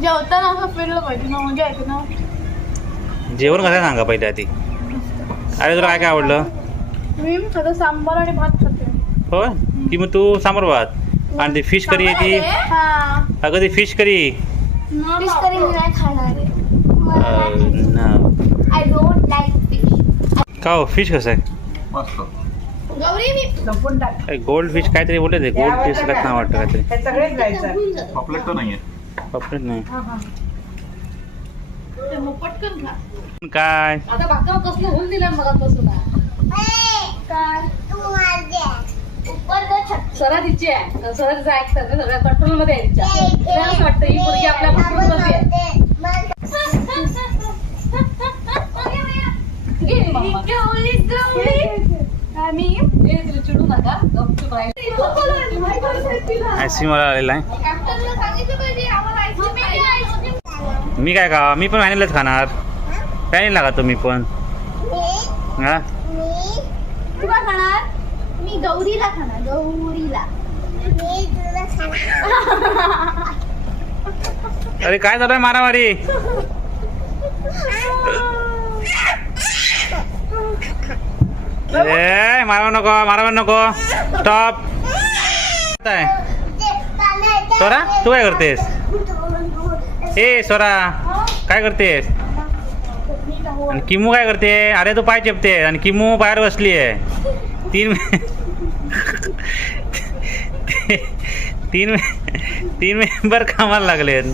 जेवताना असं फिरलं पाहिजे ना मजा येते ना. जेवण कसं सांगा पहिले आधी. अरे तुला काय काय आवडलं? मी सगळं सांबार आणि भात खाते. हो की मग तू सांबार भात? आणि ती फिश करी आहे ती? हा. अगं ती फिश करी. फिश करी मी नाही खाणार. आहे आय डोंट लाईक फिश का हो? फिश कसं आहे? मस्त. गौरी मी लपून टाक. गोल्ड फिश काहीतरी बोलले ते. गोल्ड फिश का नाव वाटतं काहीतरी. हे सगळेच जायचं. पॉपलेट तर नाहीये. पापलेट नाही. काय? सरा तिची आहे. सरा तिचं ऐकतात ना सगळ्या कंट्रोलमध्ये आहे तिच्या. तिला असं वाटतं ही मुलगी आपल्या कंट्रोलमध्ये आहे आईस्क्रीम वाला आलेला आहे. मी काय का मी पण व्हॅनिलाच खाणार. व्हॅनिला खातो मी पण. हा? मी गौरीला खाणार गौरीला. अरे काय झालंय मारामारी? ए मारावं नको मारावं नको. स्टॉप काय? स्वरा तू काय करतेस? ए स्वरा काय करतेस? आणि किमू काय करते? अरे तू पाय चेपते. आणि किमू बाहेर बसली आहे. तीन तीन तीन मेंबर कामाला लागलेत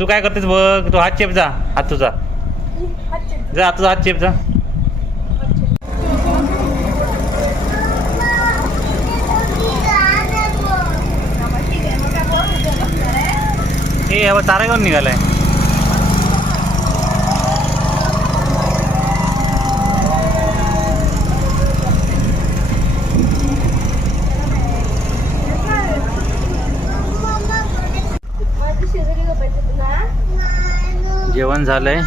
तू काय करतेस बघ? तू हात चेप जा. हात तुझा. जा आता जा चेप जा. हे हवं चारा घेऊन निघालाय. जेवण झालंय.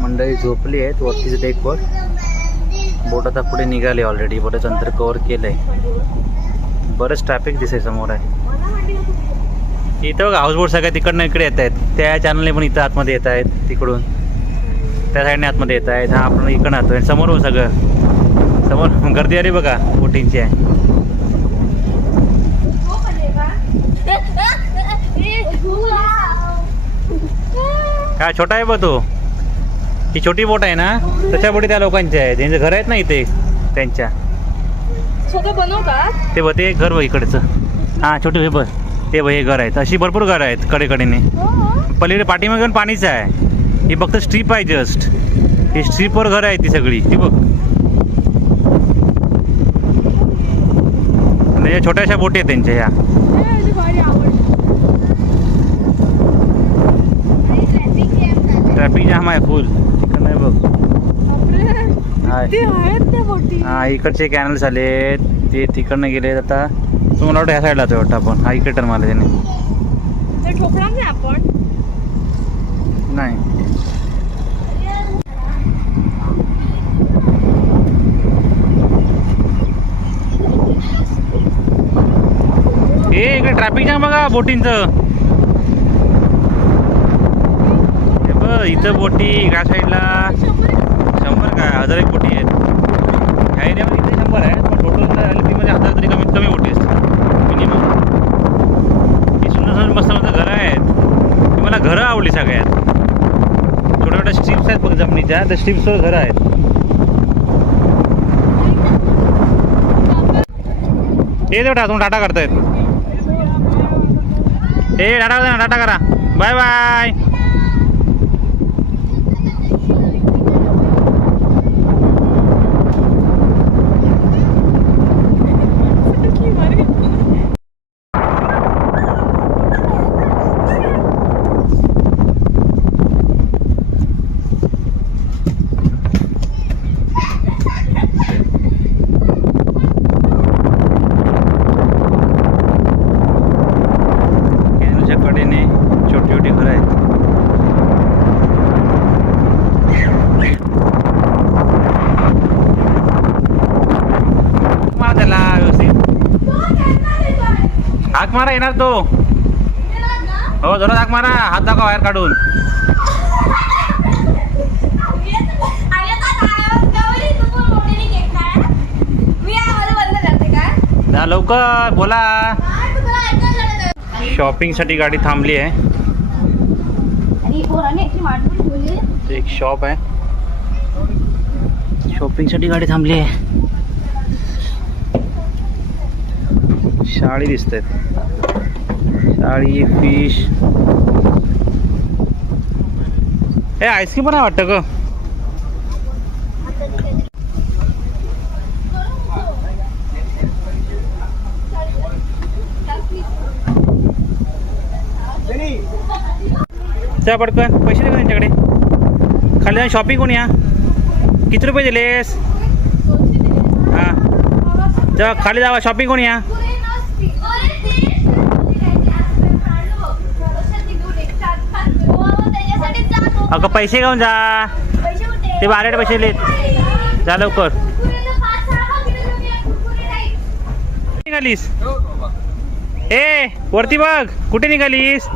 मंडळी झोपली आहेत वरतीच डेकवर बोट आता पुढे निघाली ऑलरेडी बरंच अंतर कव्हर केलंय. बरंच ट्रॅफिक दिसे समोर आहे. इथं बघा हाऊसबोट सगळ्या तिकडनं इकडे येत आहेत. त्या चॅनलने पण इथं आतमध्ये येत आहेत तिकडून. त्या साईडने आतमध्ये येत आहेत. हा आपण इकडं आहे समोर सगळं. समोर गर्दी अरे बघा बोटिंगची आहे. काय छोटा आहे बघ तो? ही छोटी बोट आहे ना तशा बोटी त्या लोकांच्या आहेत. त्यांचे घर आहेत ना इथे त्यांच्या. ते बघ ते घर बघ इकडचं. हां छोटे हे बघ. ते बघ हे घर आहेत. अशी भरपूर घरं आहेत कडेकडेने. पलीकडे पाठीमागे पण पाणीच आहे. ही फक्त स्ट्रीप आहे जस्ट ही स्ट्रीपवर घरं आहेत ती सगळी. ती बघ. छोट्याशा बोटी आहेत त्यांच्या ह्या ट्रॅफिक जाम आहे फुल. तिकडं नाही बघ. हा इकडचे कॅनल्स आले ते तिकडनं गेले आता. तुम्हाला वाटतं ह्या साईडला तो वाटतं आपण? हा इकडे मारला त्याने. नाही आपण? नाही. ए इकडे ट्रॅफिक जाम बघा बोटींचं हे बघ इथं बोटी या साईडला शंभर काय हजार एक बोटी आहेत. ह्या एरियामध्ये इथे शंभर आहेत पण टोटलमध्ये हजार तरी कमीत कमी बोटी असतात मिनिमम ही सुंदर सुंदर मस्त मस्त घरं आहेत. मला घरं आवडली सगळ्यात. छोट्या छोट्या स्ट्रिप्स आहेत बघ जमिनीच्या त्या स्ट्रिप्सवर घरं आहेत. हे देऊ तुम्ही टाटा करतायत. हे टाटा टाटा करा. बाय बाय कॅनलच्या कडेने छोटी छोटी घरं आहेत हाक तो. हो जोरात हाक मारा. हात दाखवा बाहेर काढून. जा लवकर बोला. शॉपिंगसाठी गाडी थांबली आहे. एक शॉप आहे. शॉपिंगसाठी गाडी थांबली आहे. शाळी दिसत आहेत शाळी फिश. हे आईस्क्रीम पण आहे वाटतं ग. त्या पडकन पैसे दे का त्यांच्याकडे. खाली जाऊन शॉपिंग कोण या. किती रुपये दिलेस? हां. तेव्हा खाली जावा शॉपिंग कोण या. अगं पैसे घेऊन जा. ते बाराडे पैसे लिहित जा लवकर. निघालीस? ए वरती बघ. कुठे निघालीस?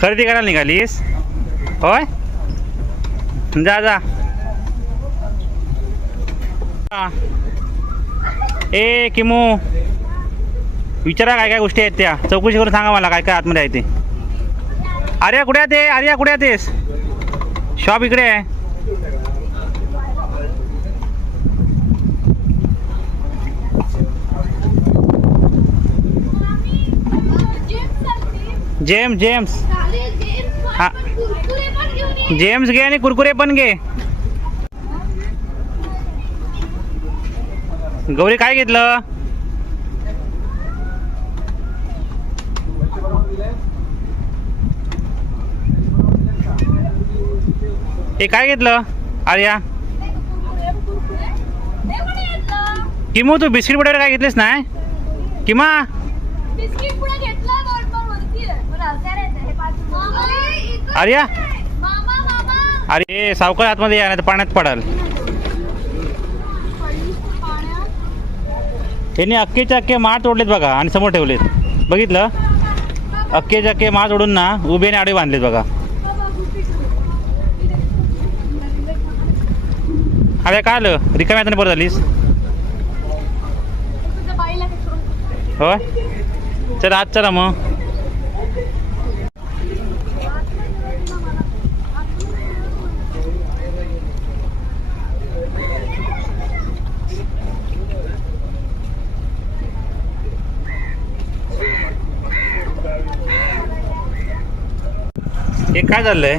खरेदी करायला निघालीस? होय? जा जा. ए किमू. विचारा काय काय गोष्टी आहेत त्या. चौकशी करून सांगा मला काय काय आतमध्ये आहे ते. आर्या कुठे आहे ते? आर्या कुठे आहे तेस शॉप इकडे आहे. James James. हा. जेम्स घे आणि कुरकुरे पण घे. गौरी काय घेतलं? हे काय घेतलं? आर्या. किमू तू बिस्किट पुढे काय घेतलेस नाही? किमा. आर्या. अरे सावकार आतमध्ये या नाही तर पाण्यात पडाल. त्यांनी अक्केच्या अक्के माळ तोडलेत बघा आणि समोर ठेवलेत. बघितलं? अक्केच्या अक्के माळ तोडून ना उभे आणि आडवे बांधलेत बघा. अरे काय आलं? रिकाम्या हाताने परत आलीस होय? चल आज चला मग. हे काय झालंय?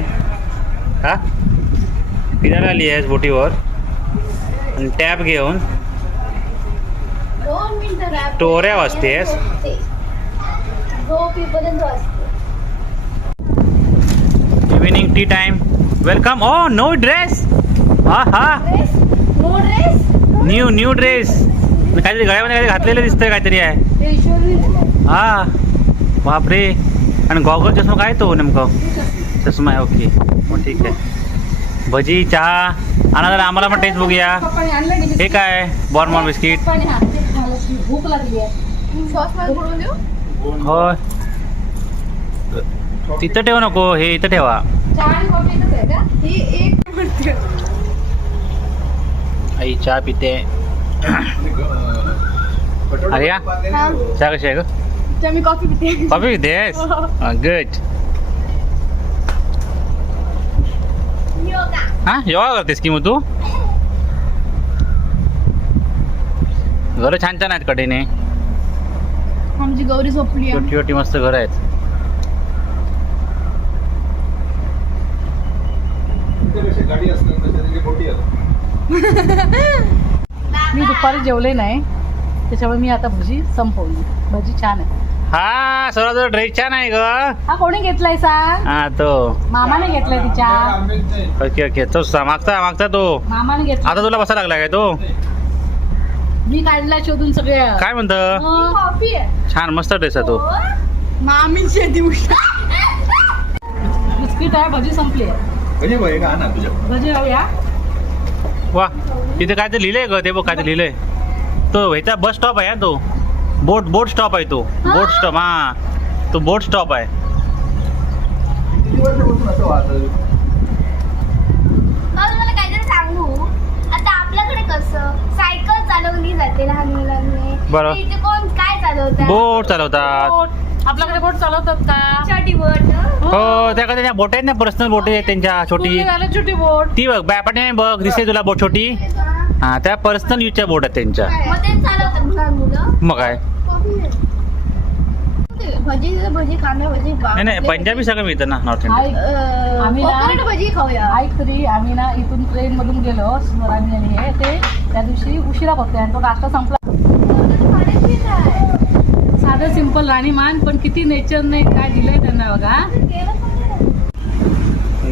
हा? फिरायला आली आहेस बोटीवर? आणि टॅब घेऊन टोऱ्या वाजतेस evening tea time welcome oh no dress हा हा न्यू न्यू ड्रेस काहीतरी गळ्यामध्ये काहीतरी घातलेलं दिसतंय काहीतरी आहे. हा. बापरे. आणि गॉगल चष्मा काय तो नेमकं? चष्मा आहे ओके मग ठीक आहे. भजी चहा. आणा जरा आम्हाला पण टेस्ट बघूया. हे काय? बॉर्मॉन बिस्किट हा भूक लागली होय. तिथं ठेवू नको हे इथं ठेवा. ही आई चहा पिते. अरे या हा. चहा कशी आहे ग? कॉफी पिते. कॉफी पितेस? गुड योगा हा योगा करतेस की मग तू घर छान छान आहेत कडेने आमची गौरी झोपली. छोटी छोटी मस्त घर आहेत मी दुपारी जेवले नाही त्याच्यामुळे मी आता भजी संपवली भजी छान आहे हा सर्वात ड्रेस छान आहे ग. हा कोणी घेतलाय सांग? हा तो. मामाने घेतलाय तिच्या. Okay okay. तो सा- मागचा मागचा तो. मामाने घेतला आता तुला बसा लागला काय तो? मी काढला शोधून सगळे. काय म्हणत? ही छान मस्त ड्रेस आहे तो. मामीची आहे ती उलटा. बिस्किट आहे भजी संपली आहे. म्हणजे बघ का ना तुझ्या. भजी हव्या वा तिथे काय ते लिहिलंय ग ते बघ काय ते लिहिलंय. तो ह्याचा बस स्टॉप आहे हा तो. बोट बोट स्टॉप आहे तो. बोट स्टॉप हा. तो बोट स्टॉप आहे. किती वर्षापासून असं वाहतं मग मला काहीतरी सांगू? आता आपल्याकडे कसं? सायकल चालवली जाते लहान मुलांनी. बरं. इथे कोण काय चालवतात? बोट चालवतात. बोट. आपल्याकडे बोट चालवतात का? छोटी बोट हो? त्या बोट आहेत ना पर्सनल बोट आहेत त्यांच्या छोटी. छोटी बोट. ती बघ बॅपाटे बघ दिसते तुला बोट छोटी. हा त्या पर्सनल यूजच्या बोट आहेत त्यांच्या. मग ते चालवतात लहान मुलं. मग काय? भजी भजी कांदा भजी नाही नाही पंजाबी सगळं मिळतं ना नॉर्थ इंडियन आम्ही कोकोनट ना भजी खाऊया. ऐक तरी आम्ही ना इथून ट्रेन मधून गेलो आणि हे ते त्या दिवशी उशिरा होते आणि तो नाश्ता संपला. साधं सिंपल राणीमान पण किती नेचरने काय दिलंय त्यांना बघा.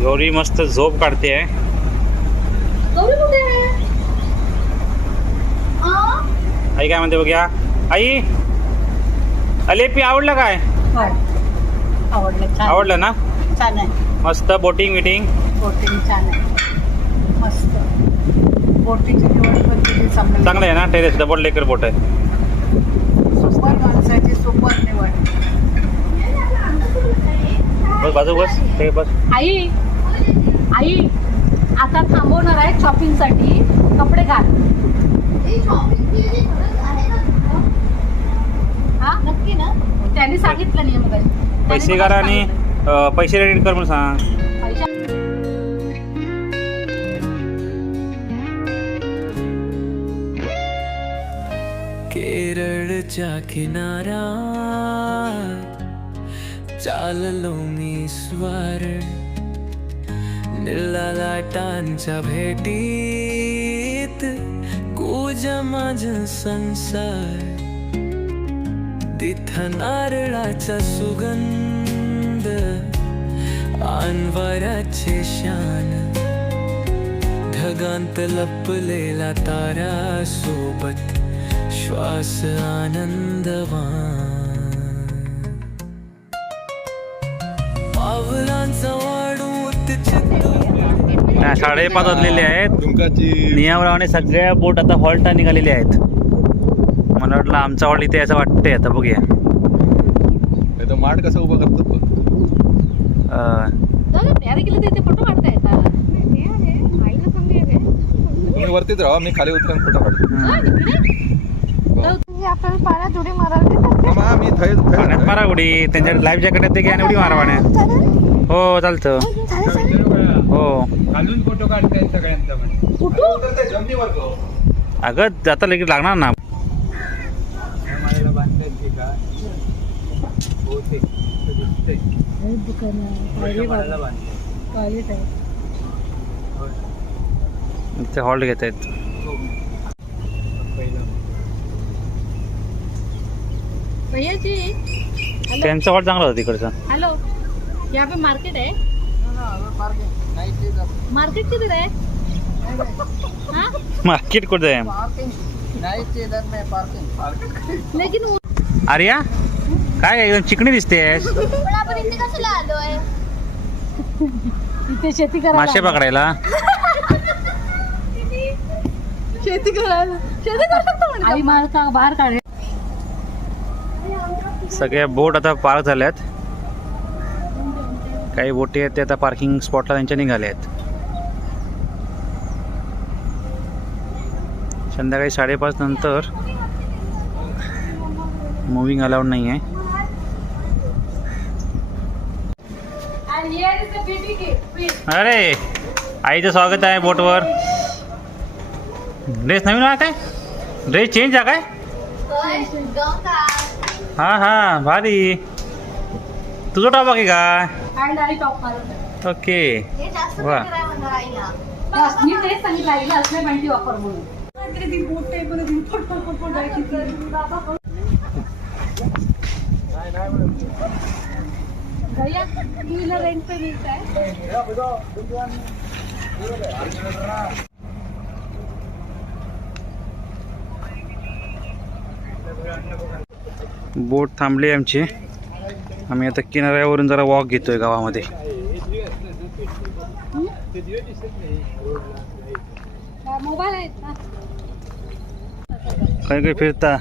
गौरी मस्त झोप काढते आहे गौरी कुठे आहे आ? आई काय म्हणते बघूया? आई अलेपी आवडलं काय? आवडलं छान. आवडलं ना? छान आहे. मस्त बोटिंग विटिंग बोटिंग छान आहे. मस्त. बोटिंगची निवड पण किती चांगली चांगलं आहे ना? टेरेस डबल डेकर बोट आहे. सुपर माणसाची सुपर निवड. बस बाजू बस. ते बस. आई आई आता थांबवणार आहे शॉपिंगसाठी. कपडे घाल. हा? नक्की ना? त्यांनी सांगितलं नाही मग. पैसे करा आणि अं, पैसे रेडी कर म्हणून सांग. केरळच्या किनारा चाललो मी स्वार निळा लाटांच्या भेटीत कुज माझ संसार. तिथं नारळाचा सुगंध अनवाराचे शान. ढगांत लपलेला तारा सोबत श्वास आनंदवान. हा, साडेपाच वाजलेले आहेत. नियमप्रमाणे सगळ्या बोट आता हॉल्टा निघालेल्या आहेत. मला वाटलं आमचा हॉल्ट इथे असं वाटतंय आता बघूया. माठ कसं उभं फोटो काढता येतात. तुम्ही वरतीच राहा मी खाली उतरून फोटो काढतो मी पाण्यात मारा उडी. त्यांच्या लाईफ जॅकेट की आणि उडी मारा पाण्यात. हो चालतं. हो. अजून फोटो काढताय सगळ्यांचा पण. जमिनीवर. अगं आता लगेच लागणार ना. या का? बहुतेक. दिसतंय. बांधताय. ते हॉल्ट घेत आहेत. पहिलं. भैया जी त्यांचा हॉल्ट चांगला होता तिकडचा. हेलो. यहाँ पे मार्केट है मार्केट किधर है हाँ? मार्केट कुठे आहे? लेकिन आर्या? काय एकदम चिकणी दिसतेस. पण आपण इथे शेती करायला मासे पकडायला. शेती करायला शेती करू शकतो आई मार का बाहेर काढे. सगळ्या बोट आता पार्क झाल्यात काही बोटी आहेत ते आता पार्किंग स्पॉटला त्यांच्या निघाल्या आहेत. संध्याकाळी साडेपाच नंतर मुव्हिंग अलाउड नाही आहे. अरे आईचं स्वागत आहे बोटवर. ड्रेस नवीन आहे काय? ड्रेस चेंज आहे काय? हा हा भारी. तुझं टॉप आहे काय And आई ओके. हे जास्त वा. मी तेच सांगितलं आईला असल्या पॅन्टी वापर म्हणून भैया टू व्हीलर रेंट पे मिलता है बोट थांबली आमची. आम्ही आता किनाऱ्यावरून जरा वॉक घेतोय गावामध्ये. काही काही फिरता?